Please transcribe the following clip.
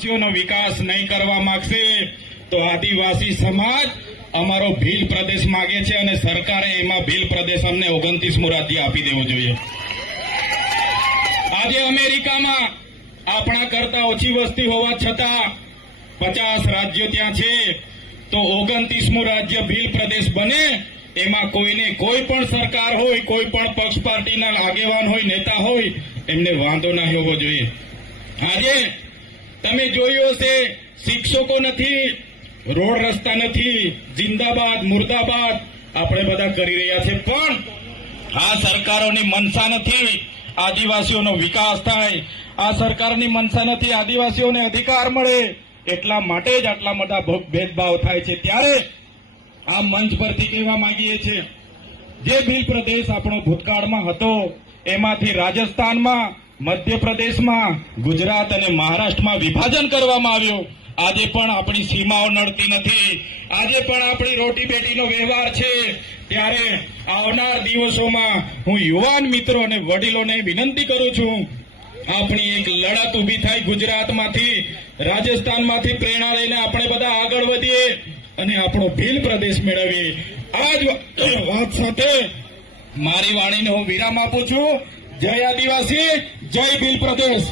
આદિવાસીઓનો વિકાસ નહીં કરવા માંગશે તો આદિવાસી સમાજ અમારો ભીલ પ્રદેશ માંગે છે અને સરકારે એમાં ભીલ પ્રદેશ અમને 29મું રાજ્ય આપી દેવું જોઈએ. આજે અમેરિકામાં આપણા કરતા ઓછી વસ્તી હોવા છતાં 50 રાજ્યો ત્યાં છે, તો 29મું રાજ્ય ભીલ પ્રદેશ બને એમાં કોઈને કોઈ પણ સરકાર હોય, કોઈ પણ પક્ષ પાર્ટીના આગેવાન હોય, નેતા હોય, એમને વાંધો ના હોવો જોઈએ. આજે તમે જોયું હશે, શિક્ષકો નથી, રોડ રસ્તા નથી, જિંદાબાદ મુર્દાબાદ આપણે બધા કરી રહ્યા છે, પણ આ સરકારોની મનસા નથી આદિવાસીઓનો વિકાસ થાય, આ સરકારની મનસા નથી આદિવાસીઓને અધિકાર મળે, એટલા માટે જ આટલા બધા ભેદભાવ થાય છે. ત્યારે આ મંચ પરથી કહેવા માંગીએ છીએ, જે ભીલ પ્રદેશ આપણો ભૂતકાળમાં હતો એમાંથી રાજસ્થાનમાં, મધ્યપ્રદેશમાં, ગુજરાત અને મહારાષ્ટ્રમાં વિભાજન કરવામાં આવ્યું. આજે પણ આપણી સીમાઓ નડતી નથી, આજે પણ આપણી રોટી બેટીનો વ્યવહાર છે. ત્યારે આવનાર દિવસોમાં હું યુવાન મિત્રો અને વડીલોને વિનંતી કરું છું, આપણી એક લડત ઊભી થાય, ગુજરાતમાંથી, રાજસ્થાનમાંથી પ્રેરણા લઈને આપણે બધા આગળ વધીએ અને આપણો ભીલ પ્રદેશ મેળવીએ. આ જ વાત સાથે મારી વાણીને હું વિરામ આપું છું. જય આદિવાસી, જય ભીલ પ્રદેશ.